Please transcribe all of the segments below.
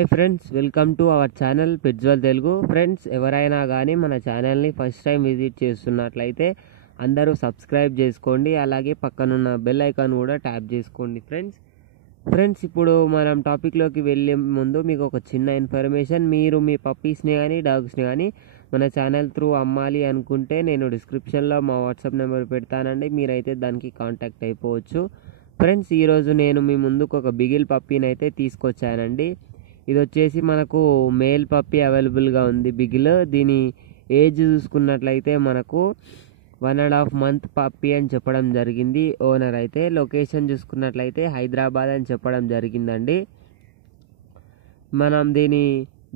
Hi friends, welcome to our channel పిట్జ్వల్ Telugu. Friends, ఎవరైనా కానీ మన ఛానల్ని ఫస్ట్ టైం విజిట్ చేస్తున్నట్లయితే అందరూ సబ్స్క్రైబ్ చేసుకోండి, అలాగే పక్కనున్న బెల్ ఐకాన్ కూడా ట్యాప్ చేసుకోండి. ఫ్రెండ్స్ ఇప్పుడు మనం టాపిక్లోకి వెళ్ళే ముందు మీకు ఒక చిన్న ఇన్ఫర్మేషన్. మీరు మీ పప్పీస్ని కానీ డాగ్స్ని కానీ మన ఛానల్ త్రూ అమ్మాలి అనుకుంటే నేను డిస్క్రిప్షన్లో మా వాట్సాప్ నెంబర్ పెడతానండి, మీరైతే దానికి కాంటాక్ట్ అయిపోవచ్చు. ఫ్రెండ్స్, ఈరోజు నేను మీ ముందుకు ఒక బిగిల్ పప్పీని అయితే తీసుకొచ్చానండి. ఇది వచ్చేసి మనకు మేల్ పప్పీ అవైలబుల్గా ఉంది బిగిల్. దీని ఏజ్ చూసుకున్నట్లయితే మనకు 1.5 month పప్పీ అని చెప్పడం జరిగింది ఓనర్ అయితే. లొకేషన్ చూసుకున్నట్లయితే హైదరాబాద్ అని చెప్పడం జరిగిందండి. మనం దీని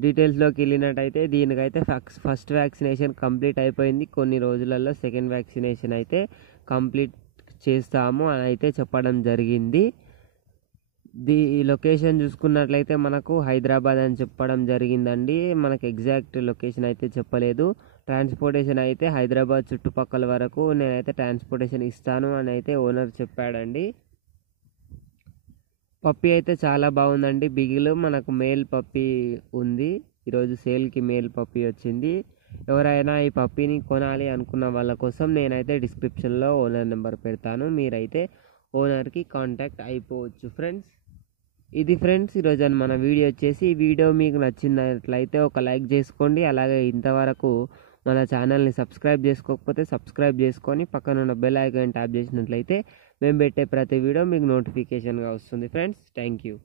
డీటెయిల్స్లోకి వెళ్ళినట్టయితే దీనికైతే ఫస్ట్ వ్యాక్సినేషన్ కంప్లీట్ అయిపోయింది. కొన్ని రోజులలో సెకండ్ వ్యాక్సినేషన్ అయితే కంప్లీట్ చేస్తాము అని అయితే చెప్పడం జరిగింది. లొకేషన్ చూసుకున్నట్లయితే మనకు హైదరాబాద్ అని చెప్పడం జరిగిందండి. మనకు ఎగ్జాక్ట్ లొకేషన్ అయితే చెప్పలేదు. ట్రాన్స్పోర్టేషన్ అయితే హైదరాబాద్ చుట్టుపక్కల వరకు నేనైతే ట్రాన్స్పోర్టేషన్ ఇస్తాను అని అయితే ఓనర్ చెప్పాడండి. పప్పీ అయితే చాలా బాగుందండి. బిగిల్ మనకు మేల్ పప్పీ ఉంది. ఈరోజు సేల్కి మేల్ పప్పీ వచ్చింది. ఎవరైనా ఈ పప్పీని కొనాలి అనుకున్న వాళ్ళ కోసం నేనైతే డిస్క్రిప్షన్లో ఓనర్ నెంబర్ పెడతాను, మీరైతే ఓనర్కి కాంటాక్ట్ అయిపోవచ్చు. ఇది ఫ్రెండ్స్ ఈరోజు మన వీడియో వచ్చేసి. ఈ వీడియో మీకు నచ్చినట్లయితే ఒక లైక్ చేసుకోండి, అలాగే ఇంతవరకు మన ఛానల్ని సబ్స్క్రైబ్ చేసుకోకపోతే సబ్స్క్రైబ్ చేసుకొని పక్కన ఉన్న బెల్ ఐకాన్ ట్యాప్ చేసినట్లయితే మేము పెట్టే ప్రతి వీడియో మీకు నోటిఫికేషన్గా వస్తుంది. Friends, thank you.